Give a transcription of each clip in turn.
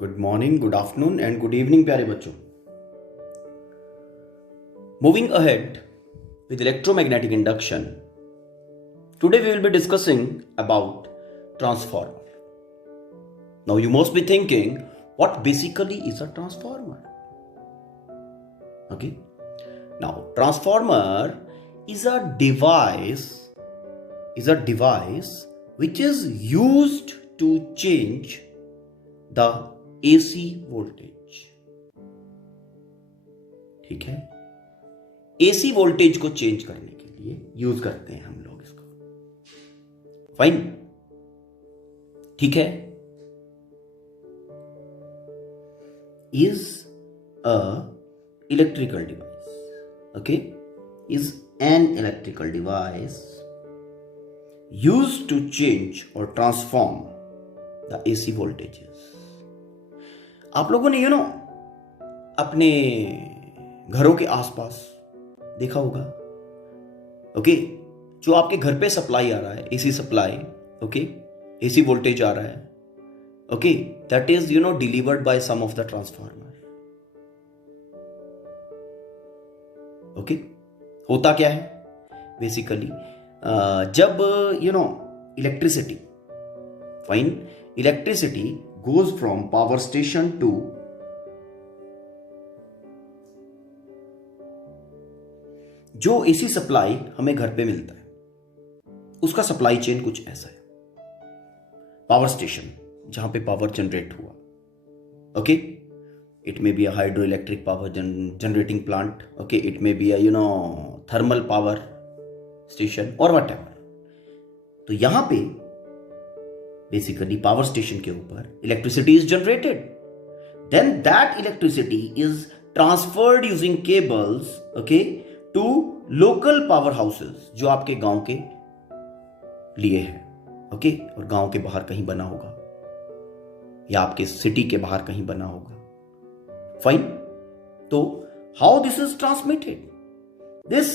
Good morning, good afternoon and good evening प्यारे बच्चों। Moving ahead with electromagnetic induction, today we will be discussing about transformer. Now you must be thinking, what basically is a transformer? Okay, now transformer is a device which is used to change the AC voltage. ठीक है, AC voltage को change करने के लिए use करते हैं हम लोग इसको। फाइन, ठीक है। Is a electrical device, okay, is an electrical device use to change और ट्रांसफॉर्म द एसी वोल्टेजेस। आप लोगों ने अपने घरों के आसपास देखा होगा, ओके, जो आपके घर पे सप्लाई आ रहा है, AC supply, okay, AC voltage आ रहा है, okay, that is delivered by some of the transformer. Okay, होता क्या है बेसिकली, जब electricity, fine, electricity goes from power station to जो एसी सप्लाई हमें घर पे मिलता है, उसका सप्लाई चेन कुछ ऐसा है। पावर स्टेशन, जहां पे पावर जनरेट हुआ, okay, it may be a hydroelectric power generating plant, okay, it may be a thermal power station और वट एवर। तो यहां पे बेसिकली पावर स्टेशन के ऊपर electricity is generated, then that electricity is transferred using cables, okay, to local power houses जो आपके गांव के लिए है, ओके, और गांव के बाहर कहीं बना होगा या आपके सिटी के बाहर कहीं बना होगा। फाइन, तो how this is transmitted? This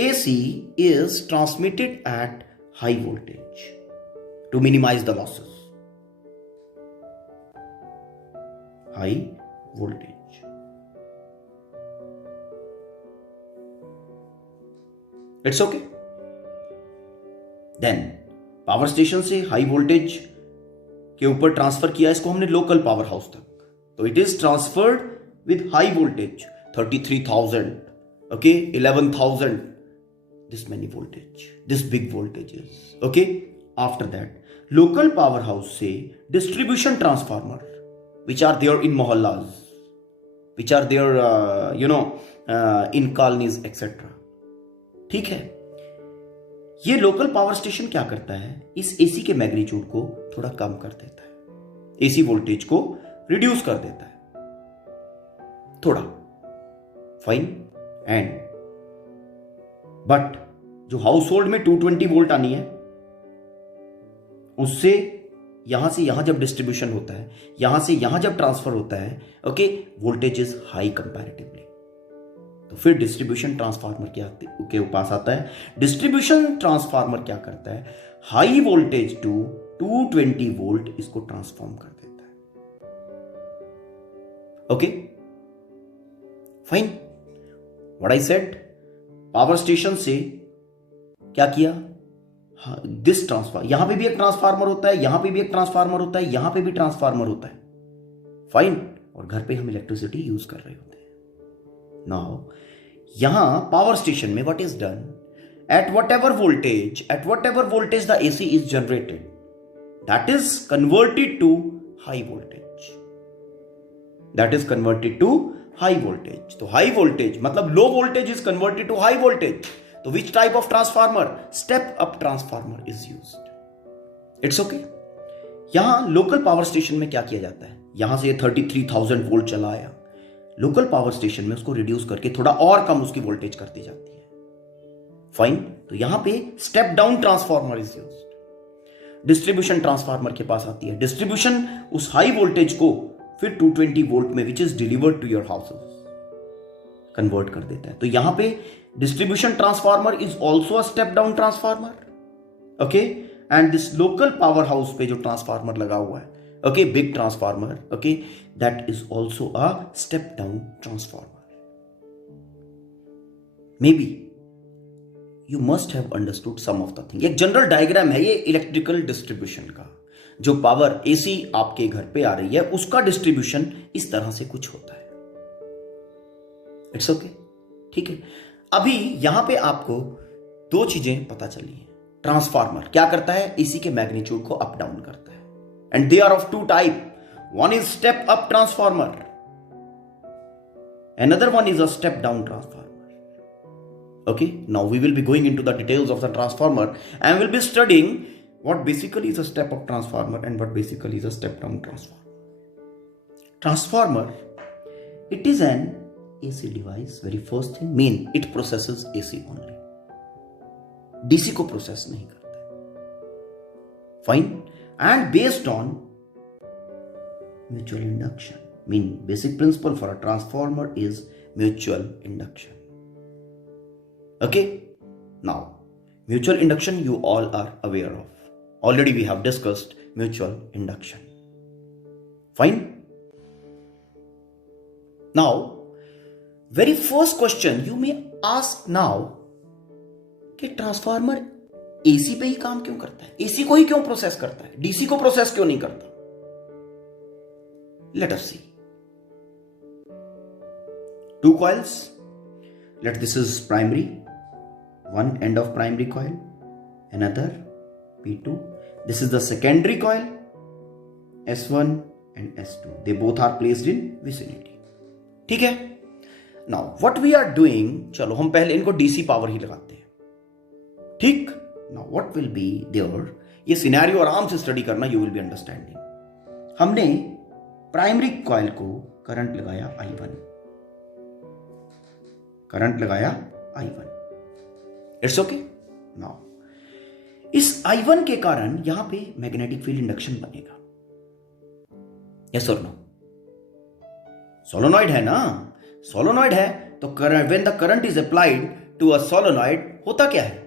AC is transmitted at high voltage to minimise the losses. High voltage, it's okay. Then power station से हाई वोल्टेज के ऊपर ट्रांसफर किया इसको हमने लोकल पावर हाउस तक, तो it is transferred with high voltage 33,000, okay, 11,000, this many voltage, this big voltages, okay. After that local power house से distribution transformer which are there in mohallas, which are there in colonies etcetera. ठीक है, ये local power station क्या करता है, इस AC के magnitude को थोड़ा कम कर देता है, एसी वोल्टेज को रिड्यूस कर देता है थोड़ा, फाइन। एंड बट जो हाउस होल्ड में 220 वोल्ट आनी है, उससे यहां से यहां जब डिस्ट्रीब्यूशन होता है, यहां से यहां जब ट्रांसफर होता है, okay, voltage is high comparatively. तो फिर डिस्ट्रीब्यूशन ट्रांसफार्मर के पास आता है। डिस्ट्रीब्यूशन ट्रांसफार्मर क्या करता है, हाई वोल्टेज टू 220 वोल्ट इसको ट्रांसफॉर्म कर देता है, okay, fine. What I said, power station से क्या किया, दिस ट्रांसफार्मर, यहां पे भी एक ट्रांसफार्मर होता है, यहां पे भी एक ट्रांसफार्मर होता है, यहां पे भी ट्रांसफार्मर होता है, फाइन, और घर पे हम इलेक्ट्रिसिटी यूज कर रहे होते हैं। नाउ यहां पावर स्टेशन में what is done, at whatever voltage the AC is generated, that is converted to high voltage, that is converted to high voltage. तो हाई वोल्टेज मतलब low voltage is converted to high voltage, तो which type of transformer, step up transformer is used. It's okay. यहां local power station में क्या किया जाता है, यहां से 33,000 वोल्ट चला आया, लोकल पावर स्टेशन में उसको रिड्यूस करके थोड़ा और कम उसकी वोल्टेज कर दी जाती है, फाइन। तो यहां पे step down transformer is used. Distribution transformer के पास आती है, डिस्ट्रीब्यूशन उस हाई वोल्टेज को फिर 220 वोल्ट में which is delivered to your houses convert कर देता है। तो यहां पे distribution transformer is also a step down transformer, okay, and this local power house पे जो ट्रांसफार्मर लगा हुआ है okay, big transformer, okay, that is also a step down transformer. Maybe you must have understood some of the thing. एक general diagram है ये electrical distribution का, जो पावर एसी आपके घर पे आ रही है उसका डिस्ट्रीब्यूशन इस तरह से कुछ होता है. इट्स ओके, ठीक है. अभी यहां पे आपको दो चीजें पता चली हैं. ट्रांसफार्मर क्या करता है? एसी के मैग्नीट्यूड को अप डाउन करता है. And they are of two type. One is step up transformer, another one is a step down transformer. Okay, now we will be going into the details of the transformer and we'll be studying what basically is a step up transformer and what basically is a step down transformer. Transformer, it is an AC device. Very first thing, mean it processes AC only, DC को process नहीं करता है. Fine. And based on mutual induction, mean basic principle for a transformer is mutual induction. Okay, now mutual induction you all are aware of. Already we have discussed mutual induction. Fine. Now, very first question you may ask now कि transformer AC पे ही काम क्यों करता है? AC को ही क्यों process करता है? डीसी को प्रोसेस क्यों नहीं करता? Let us see. Two coils. Let this is primary. One end of primary coil. Another P2. This is the secondary coil. S1 and S2. They both are placed in vicinity. ठीक है? Now what we are doing, चलो हम पहले इनको DC power ही लगाते हैं. ठीक? Now what will be there? ये सिनेरियो आराम से स्टडी करना, you will be understanding. हमने प्राइमरी कॉइल को करंट लगाया I1. करंट लगाया I1. It's okay. नाउ इस I1 के कारण यहां पे मैग्नेटिक फील्ड इंडक्शन बनेगा. यस और नो? सोलोनॉइड है ना? सोलोनॉइड है तो when the current is applied to a solenoid होता क्या है?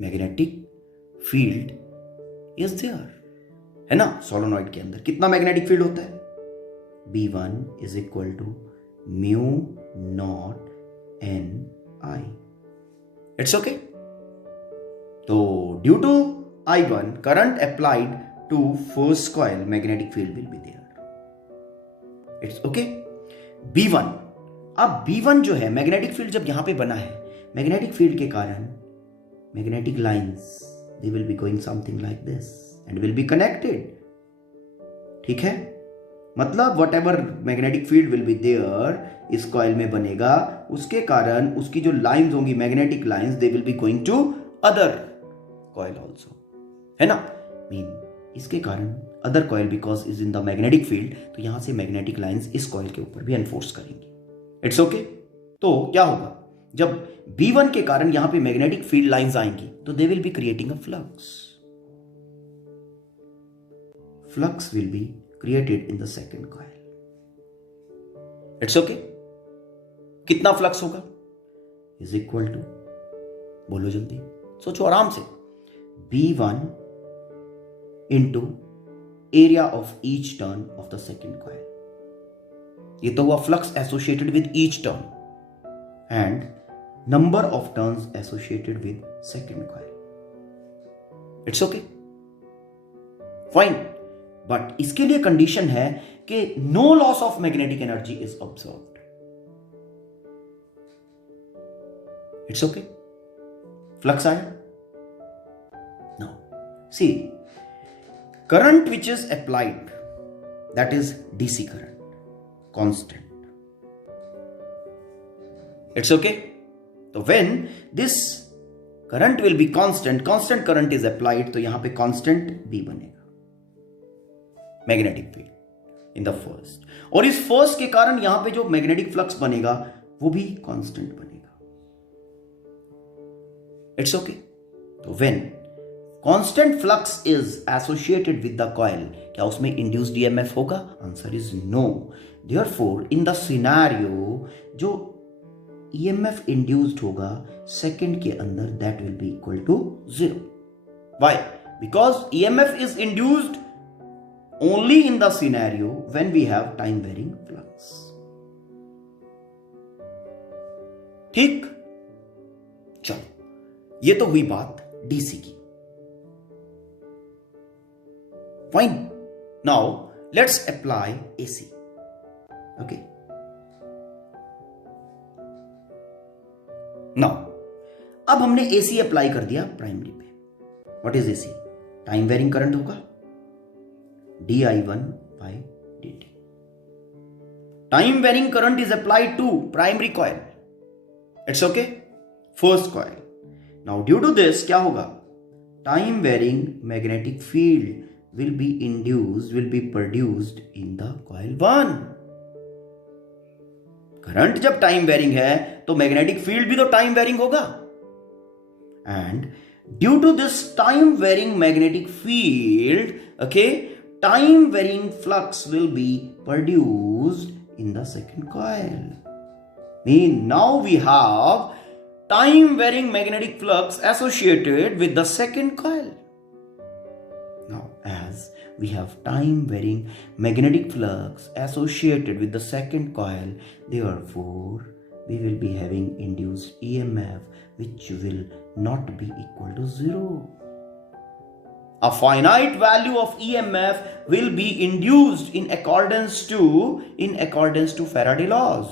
मैग्नेटिक फील्ड इज देयर, है ना? सोलोनॉइड के अंदर कितना मैग्नेटिक फील्ड होता है? B1 is equal to mu naught n I. It's okay. तो due to I1 current applied to first coil, magnetic field will be there. It's okay. B1, अब B1 जो है मैग्नेटिक फील्ड जब यहां पे बना है, मैग्नेटिक फील्ड के कारण magnetic lines they will be going something like this and will be connected. ठीक है? मतलब whatever magnetic field will be there इस कॉइल में बनेगा, उसके कारण उसकी जो लाइंस होंगी, magnetic lines, they will be going to other coil also, है ना? मीन इसके कारण other coil because is in the magnetic field, तो यहां से मैग्नेटिक लाइंस इस कॉइल के ऊपर भी एनफोर्स करेंगी. It's okay. तो क्या होगा जब B1 के कारण यहां पे मैग्नेटिक फील्ड लाइंस आएंगी तो दे will be creating a flux. Flux will be created in the second coil. It's okay. कितना फ्लक्स होगा? Is equal to, बोलो जल्दी, सोचो आराम से, B1 into area of each turn of the second coil. ये तो हुआ flux associated with each turn and number of turns associated with second coil. It's okay. Fine. But इसके लिए कंडीशन है कि no loss of magnetic energy is observed. It's okay. Flux आया. Now see, current which is applied, that is DC current, constant. It's okay. तो when this current will be constant, constant current is applied, तो यहां पे constant B बनेगा, magnetic field in the first. और इस first के कारण यहां पे जो मैग्नेटिक फ्लक्स बनेगा वो भी कांस्टेंट बनेगा. It's okay. तो when constant flux is associated with the coil, क्या उसमें इंड्यूस्ड ईएमएफ होगा? Answer is no. Therefore in the scenario जो ईएमएफ इंड्यूस्ड होगा सेकंड के अंदर, that will be equal to 0. Why? because EMF is induced only in the scenario when we have time varying flux. ठीक, चलो ये तो हुई बात डीसी की. Fine. Now let's apply AC. Okay, now अब हमने एसी अप्लाई कर दिया प्राइमरी पे. What is AC? Time varying current होगा di1/dt. Time varying current is applied to primary coil. It's okay, first coil. Now due to this क्या होगा? Time varying magnetic field will be produced in the coil 1. Current जब time varying है तो magnetic field भी तो time varying होगा. And due to this time varying magnetic field, okay, time varying flux will be produced in the second coil. Mean now we have time varying magnetic flux associated with the second coil. Now, as we have time varying magnetic flux associated with the second coil, therefore we will be having induced EMF which will not be equal to 0. A finite value of EMF will be induced in accordance to Faraday laws.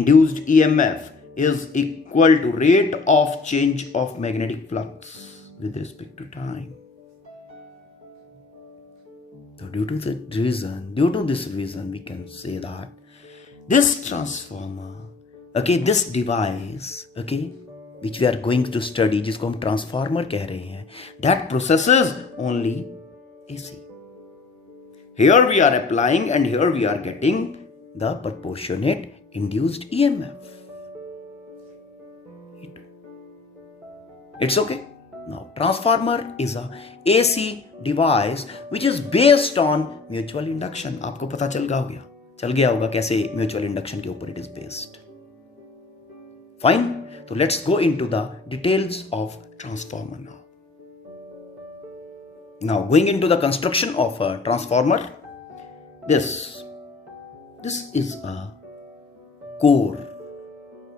Induced EMF is equal to rate of change of magnetic flux with respect to time. So due to this reason, we can say that this transformer, okay, this device, okay, which we are going to study, जिसको हम transformer कह रहे हैं, that processes only AC. Here we are applying and here we are getting the proportionate induced EMF. It's okay. Now, transformer is a AC device which is based on mutual induction. आपको पता चल गया होगा कैसे mutual induction के ऊपर it is based. Fine. So let's go into the details of transformer now. Now, going into the construction of a transformer, this is a core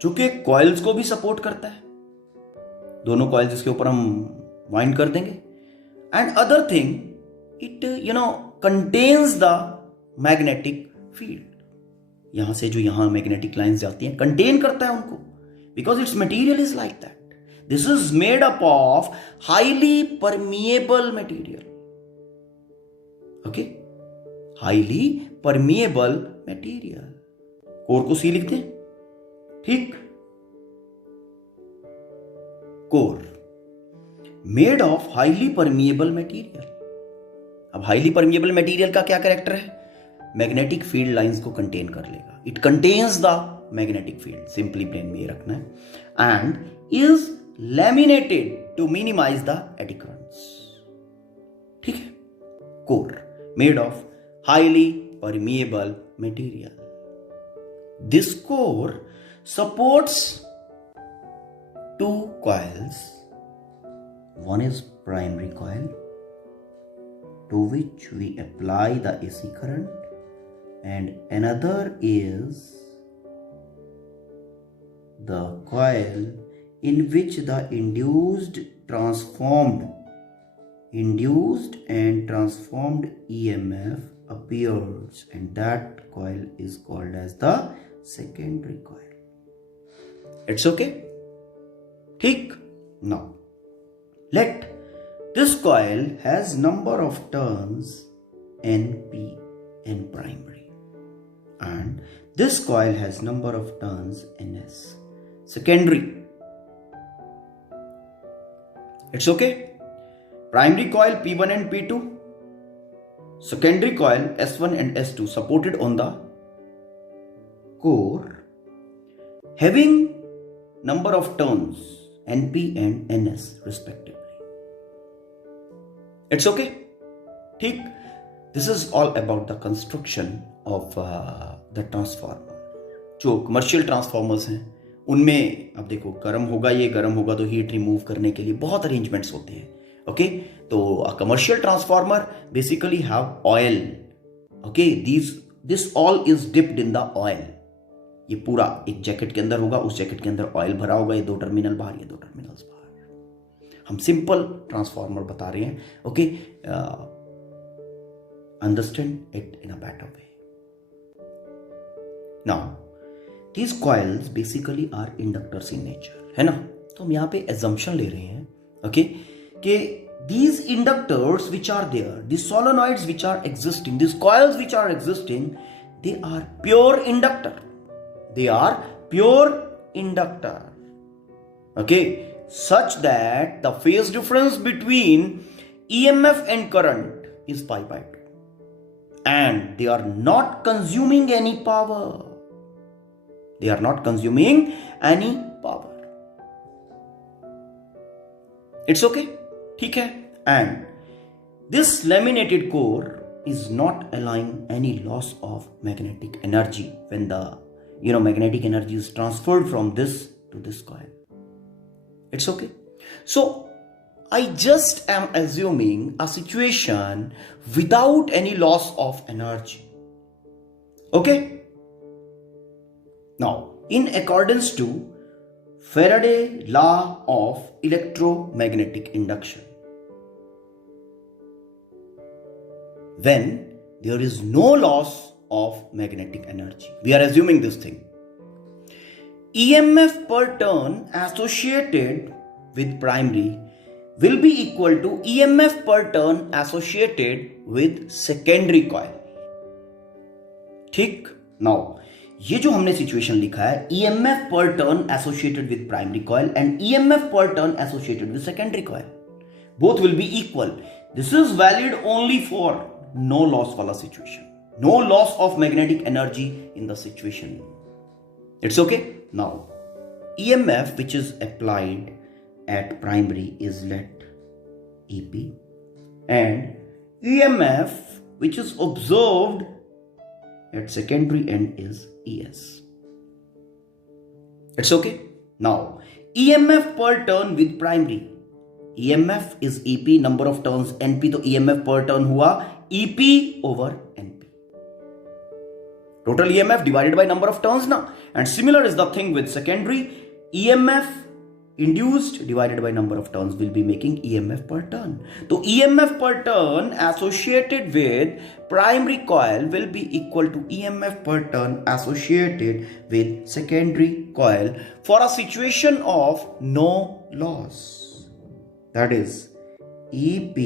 जो कि coils को भी support करता है. दोनों कॉइल जिसके ऊपर हम वाइंड कर देंगे. And other thing, it contains the magnetic field. यहां से जो यहां मैग्नेटिक लाइंस जाती हैं, कंटेन करता है उनको, because its material is like that. This is made up of highly permeable material. Okay, highly permeable material. Core को सी लिखते हैं. ठीक, core made of highly permeable material. अब हाईली परमिएबल मटेरियल का क्या कैरेक्टर है? मैग्नेटिक फील्ड लाइंस को contain कर लेगा. It contains the magnetic field, simply brain में ये रखना है. And is laminated to minimise the eddy currents. ठीक है, core made of highly permeable material. This core supports two coils. One is primary coil to which we apply the AC current, and another is the coil in which the induced and transformed EMF appears, and that coil is called as the secondary coil. It's okay? ठीक. Now let this coil has number of turns NP in primary, and this coil has number of turns NS secondary. It's okay. Primary coil P1 and P2, secondary coil S1 and S2 supported on the core, having number of turns NP and NS respectively. It's okay. ठीक. This is all about the construction of the transformer. जो commercial transformers हैं उनमें अब देखो, गर्म होगा तो heat remove करने के लिए बहुत अरेंजमेंट्स होते हैं. Okay, so a commercial transformer basically have oil. Okay, this all is dipped in the oil. ये पूरा एक जैकेट के अंदर होगा, उस जैकेट के अंदर ऑयल भरा होगा, ये 2 टर्मिनल बाहर, ये 2 टर्मिनल्स बाहर. हम सिंपल ट्रांसफार्मर बता रहे हैं. Okay, understand it in a better way. Now these coils basically are inductors in nature, है ना. तो हम यहाँ पे assumption ले रहे हैं, okay, कि these inductors which are there, these solenoids which are existing, these coils which are existing, they are pure inductor. They are pure inductor. Okay, such that the phase difference between EMF and current is pi by 2, and they are not consuming any power. They are not consuming any power. It's okay, ठीक है. And this laminated core is not allowing any loss of magnetic energy when the magnetic energy is transferred from this to this coil. It's okay. So I just am assuming a situation without any loss of energy. Okay. Now, in accordance to Faraday law of electromagnetic induction, when there is no loss of magnetic energy, we are assuming this thing, EMF per turn associated with primary will be equal to EMF per turn associated with secondary coil. ठीक. Now, ये जो हमने situation लिखा है, EMF per turn associated with primary coil and EMF per turn associated with secondary coil, both will be equal. This is valid only for no loss wala situation, no loss of magnetic energy in the situation. It's okay. Now, EMF which is applied at primary is let EP, and EMF which is observed at secondary end is ES. It's okay. Now, EMF per turn with primary, EMF is EP, number of turns NP, तो EMF per turn हुआ EP over NP. Total EMF divided by number of turns ना. And similar is the thing with secondary. EMF induced divided by number of turns will be making EMF per turn. So EMF per turn associated with primary coil will be equal to EMF per turn associated with secondary coil for a situation of no loss. That is, EP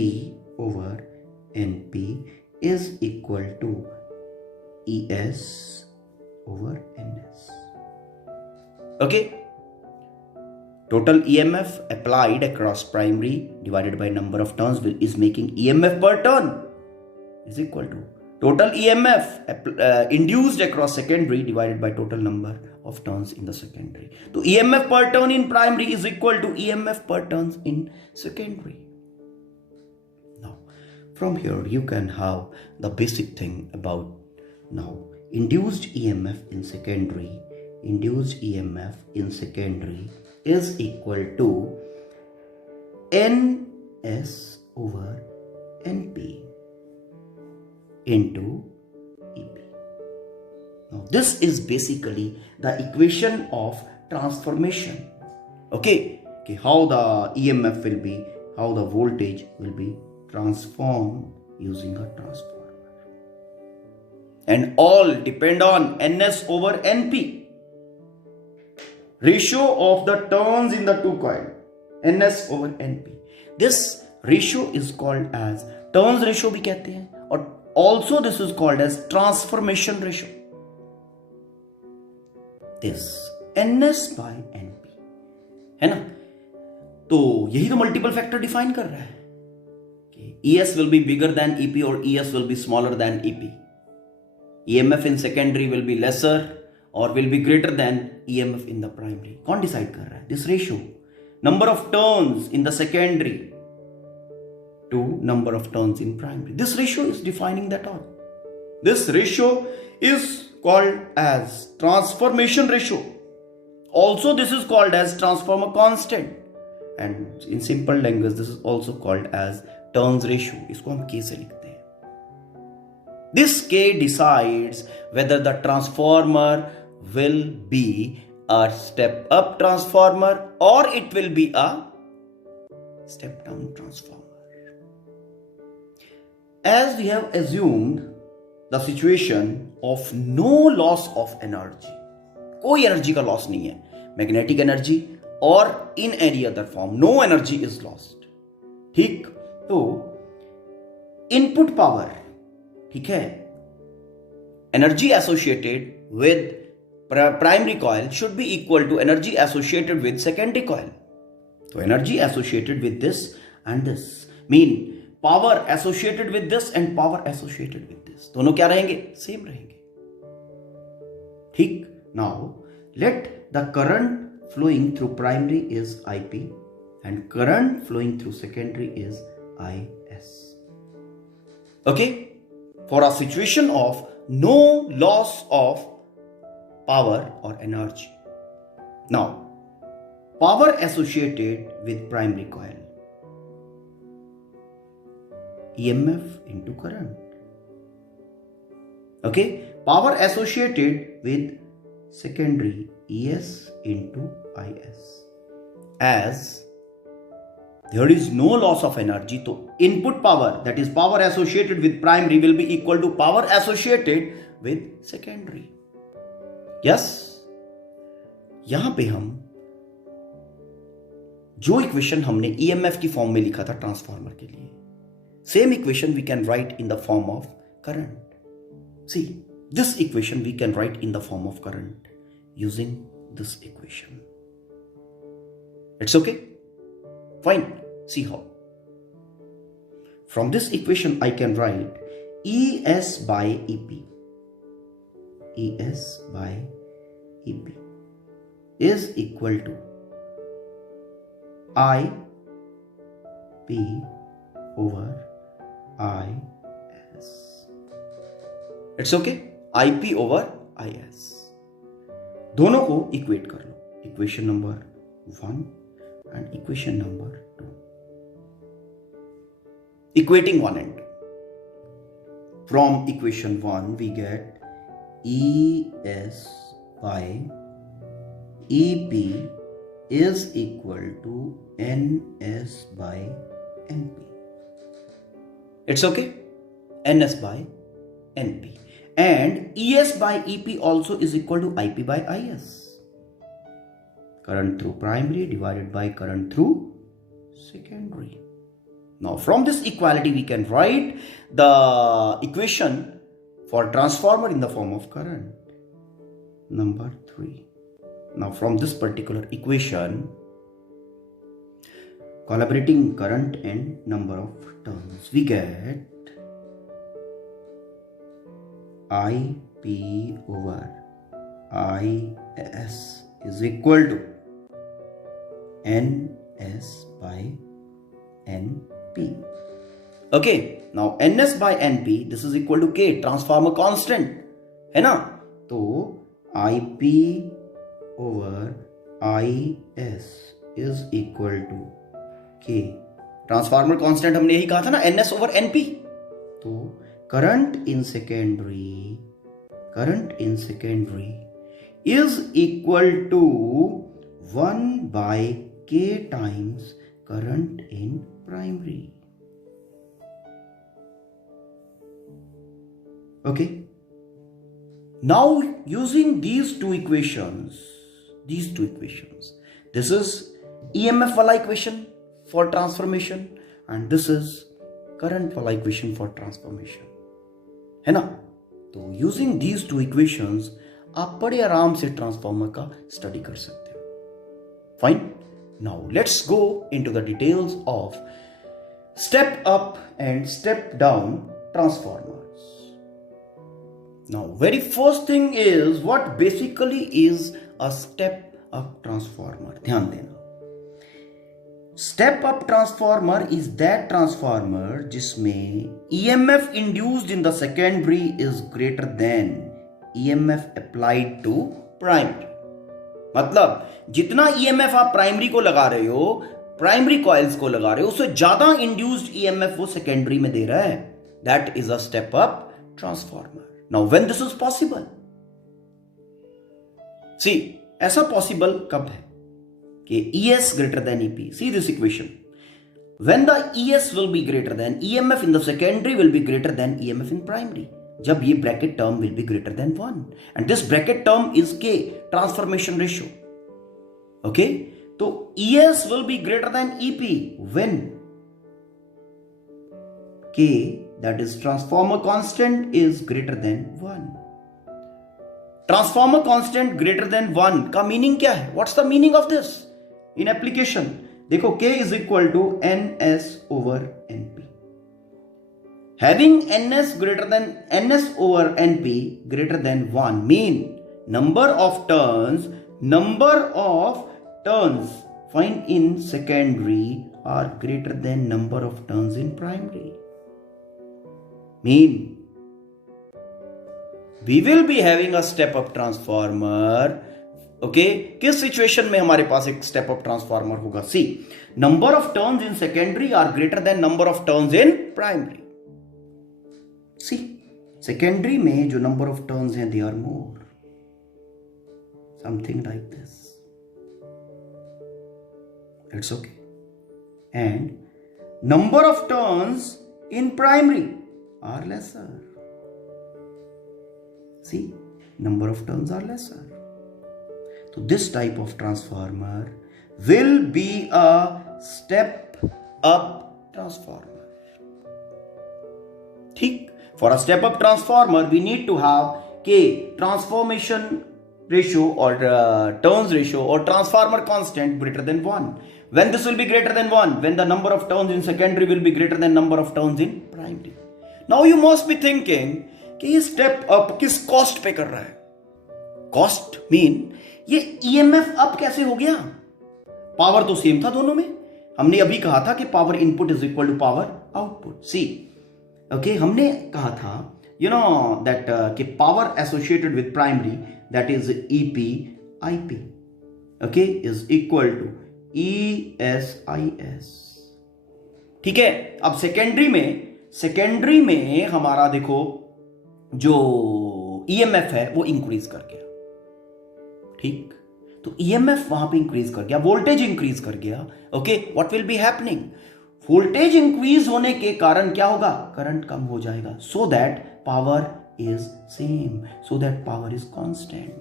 over NP is equal to ES over NS. Okay. Total EMF applied across primary divided by number of turns is making EMF per turn is equal to total EMF induced across secondary divided by total number of turns in the secondary. So EMF per turn in primary is equal to EMF per turns in secondary. Now, from here you can have the basic thing about now induced EMF in secondary. Induced EMF in secondary is equal to NS over NP into EP. Now, this is basically the equation of transformation. Okay, how the EMF will be, how the voltage will be transformed using a transformer. And all depend on NS over NP. Ratio of the turns in the two coil, NS over NP. This ratio is called as turns ratio भी कहते हैं, और also this is called as transformation ratio. This NS by NP है ना. तो यही तो multiple factor define कर रहा है कि ES will be bigger than EP or ES will be smaller than EP. EMF in secondary will be lesser or will be greater than EMF in the primary. कौन decide कर रहा है? This ratio, number of turns in the secondary to number of turns in primary. This ratio is defining that all. This ratio is called as transformation ratio. Also, this is called as transformer constant. And in simple language this is also called as turns ratio, इसको हम K से लिखते हैं. This K decides whether the transformer will be a step up transformer or it will be a step down transformer. As we have assumed the situation of no loss of energy, कोई energy का loss नहीं है, magnetic energy और in any other form no energy is lost. ठीक, तो input power, ठीक है, energy associated with primary coil should be equal to energy associated with secondary coil. तो energy associated with this and this mean power associated with this and power associated with this, दोनों क्या रहेंगे? Same रहेंगे. ठीक, now let the current flowing through primary is IP and current flowing through secondary is IS. Okay, for a situation of no loss of power or energy. Now, power associated with primary coil, EMF into current. Okay, power associated with secondary, ES into IS. As there is no loss of energy, so input power, that is power associated with primary, will be equal to power associated with secondary. Yes, यहां पे हम जो equation हमने EMF की form में लिखा था transformer के लिए, same equation we can write in the form of current. See, this equation we can write in the form of current using this equation. It's okay? Fine. See how. From this equation I can write ES by EP. ES by EP is equal to IP over IS. It's okay? IP over IS. दोनों को equate कर लो, equation number 1 and equation number 2. Equating one and two. From equation 1 we get ES by EP is equal to NS by NP. It's okay? NS by NP. And ES by EP also is equal to IP by IS. Current through primary divided by current through secondary. Now from this equality we can write the equation for transformer in the form of current. Number 3. Now from this particular equation, collaborating current and number of turns, we get IP over IS is equal to NS by NP. Okay, now NS by NP, this is equal to K, transformer constant, है ना? तो IP over IS is equal to K. Transformer constant हमने यही कहा था ना, NS over NP. तो current in secondary is equal to 1 by K times current in primary. Okay, now using these two equations, this is EMF wala equation for transformation and this is current wala equation for transformation, है ना? तो using these two equations आप बड़े आराम से transformer का study कर सकते हो. Fine, now let's go into the details of step up and step down transformers. Now very first thing is what basically is a step up transformer. ध्यान देना, step up transformer is that transformer जिसमें EMF induced in the secondary is greater than EMF applied to primary. मतलब जितना EMF आप primary को लगा रहे हो, प्राइमरी कॉइल्स को लगा रहे हो उससे ज्यादा इंड्यूस्ड ईएमएफ वो सेकेंडरी में दे रहा है, that is a step up transformer. Now when this is possible, see ऐसा पॉसिबल कब है कि ES greater than EP. See this equation, when the ES will be greater than EMF in the secondary will be greater than EMF in primary, जब ये bracket term will be greater than 1, and this bracket term is K, transformation ratio. Okay, तो ES will be greater than EP when K, that is transformer constant, is greater than 1. Transformer constant greater than 1 का meaning क्या है? What's the meaning of this in application? देखो K is equal to NS over NP. Having NS greater than NS over NP greater than 1 mean number of turns find in secondary are greater than number of turns in primary. Mean we will be having a step up transformer. Okay, किस situation में हमारे पास एक step up transformer होगा? See, number of turns in secondary are greater than number of turns in primary. See, secondary में जो number of turns हैं they are more, something like this. It's okay. And number of turns in primary are lesser. See, number of turns are lesser. So this type of transformer will be a step up transformer. ठीक, for a step up transformer we need to have K, transformation ratio or turns ratio or transformer constant greater than 1. When this will be greater than 1? When the number of turns in secondary will be greater than number of turns in primary. Now you must be thinking कि ये step up किस cost पे कर रहा है? Cost mean ये EMF up कैसे हो गया? पावर तो सेम था दोनों में. हमने अभी कहा था कि power input is equal to power output. See, okay, हमने कहा था यू नो दैट कि power associated with primary that is EP IP, okay, is equal to ESIS. ठीक है. अब सेकेंडरी में हमारा देखो जो EMF है वो इंक्रीज कर गया. ठीक, तो EMF वहां पे इंक्रीज कर गया, वोल्टेज इंक्रीज कर गया. Okay, what will be happening? Voltage increase होने के कारण क्या होगा? करंट कम हो जाएगा. So that power is same, so that power is constant.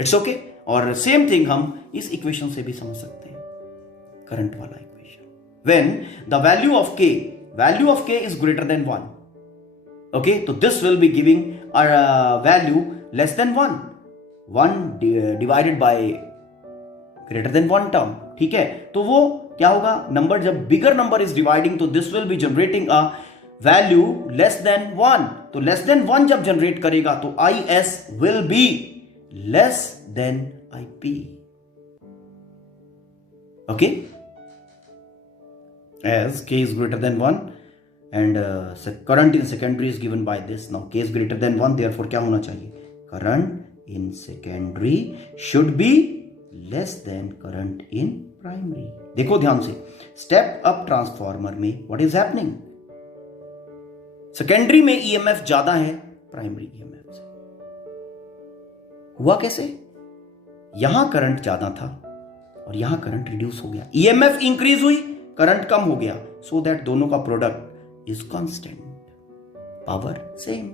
It's okay. और सेम थिंग हम इस इक्वेशन से भी समझ सकते हैं, करंट वाला equation. When the value of K is greater than 1, okay, तो this will be giving a value less than 1 divided by greater than 1 term. ठीक है, तो वो क्या होगा? नंबर जब बिगर नंबर इज डिवाइडिंग तो this will be generating a value less than 1. तो लेस देन 1 जब जनरेट करेगा तो IS will be less than IP. Okay, as K is greater than 1 and current in secondary is given by this. Now K is greater than 1, therefore क्या होना चाहिए? Current in secondary should be less than current in primary. देखो ध्यान से, step up transformer में what is happening? Secondary में EMF ज्यादा है प्राइमरी EMF से. हुआ कैसे? यहां करंट ज्यादा था और यहां करंट रिड्यूस हो गया. EMF इंक्रीज हुई, करंट कम हो गया, सो दैट दोनों का product is constant, power same.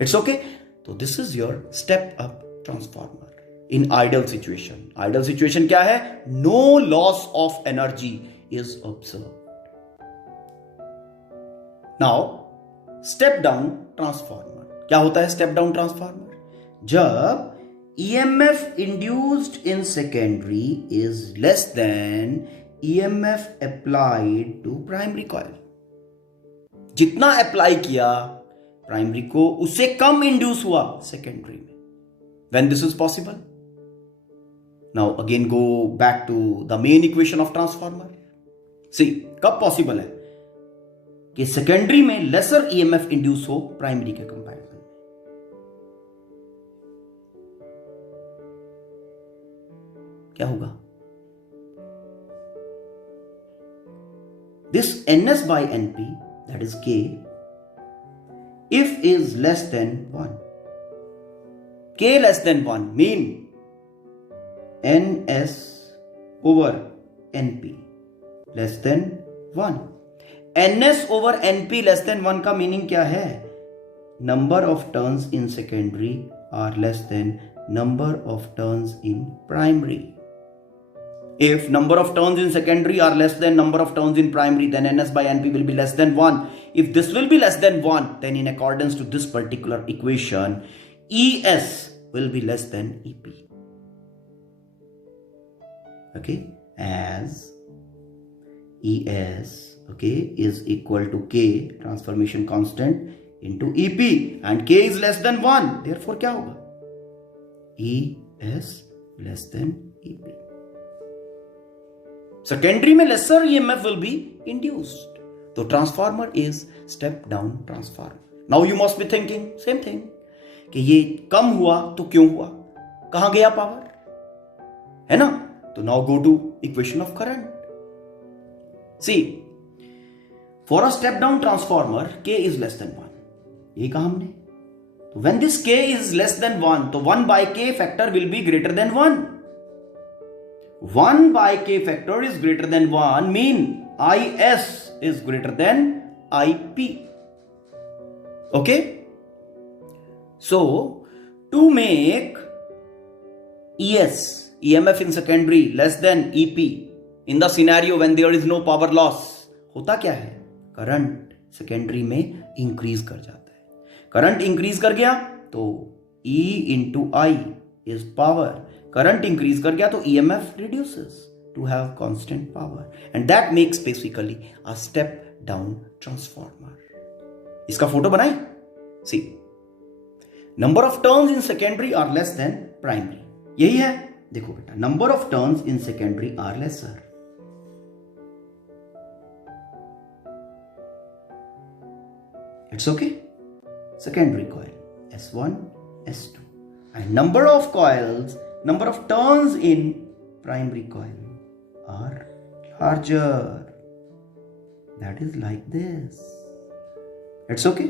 It's okay. तो this is your step up transformer in ideal situation. Ideal situation क्या है? No loss of energy is observed. Now step down transformer. क्या होता है स्टेप डाउन ट्रांसफार्मर? जब EMF induced in secondary is less than EMF applied to primary coil. जितना apply किया primary को उससे कम इंड्यूस हुआ सेकेंडरी में. When this is possible? Now again go back to the main equation of transformer. See, कब possible है कि secondary में लेसर EMF इंड्यूस हो प्राइमरी के कंपैरिजन में? क्या होगा? this ns by np, that is k, if is less than 1. K less than 1 mean ns over np less than 1. ns over np less than 1 का meaning क्या है? Number of turns in secondary are less than number of turns in primary. If number of turns in secondary are less than number of turns in primary, then ns by np will be less than 1. If this will be less than 1, then in accordance to this particular equation, es will be less than ep. Okay, as es, okay, is equal to k transformation constant into ep, and k is less than 1. Therefore क्या होगा? ES less than EP. Secondary में lesser EMF will be induced. So transformer is step down transformer. Now you must be thinking same thing कि ये कम हुआ तो क्यों हुआ? कहां गया पावर? है ना? तो now go to equation of current. See, for a step down transformer, K is less than 1. यही कहा हमने. When this k is less than 1, so 1 by k factor will be greater than 1. 1 by k factor is greater than 1 mean is is greater than ip. Okay? So, to make EMF in secondary less than EP in the scenario when there is no power loss, होता क्या है? Current secondary में increase कर जाता है. Current increase कर गया तो E into I is power. Current increase कर गया तो EMF reduces to have constant power, and that makes basically a step down transformer. इसका फोटो बनाए. See, number of turns in secondary are less than primary. यही है. देखो बेटा, number of turns in secondary are lesser. It's okay. Secondary coil S1, S2, and number of coils, number of turns in primary coil are larger. That is like this. It's okay.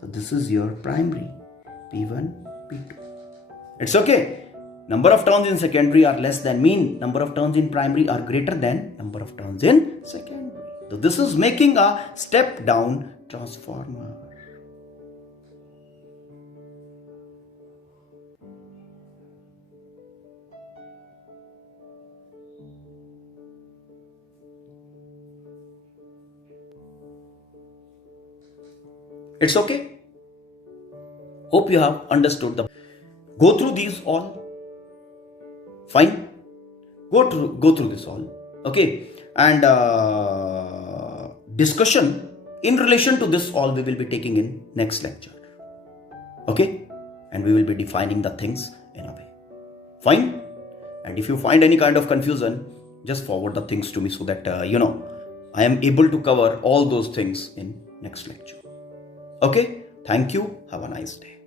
So this is your primary P1, P2. It's okay. Number of turns in secondary are less than mean number of turns in primary are greater than number of turns in secondary. So this is making a step down transformer. It's okay. Hope you have understood the. Go through these all. Fine. Go through this all. Okay. And discussion in relation to this all we will be taking in next lecture. Okay. And we will be defining the things in a way. Fine. And if you find any kind of confusion, just forward the things to me so that I am able to cover all those things in next lecture. Okay, thank you. Have a nice day.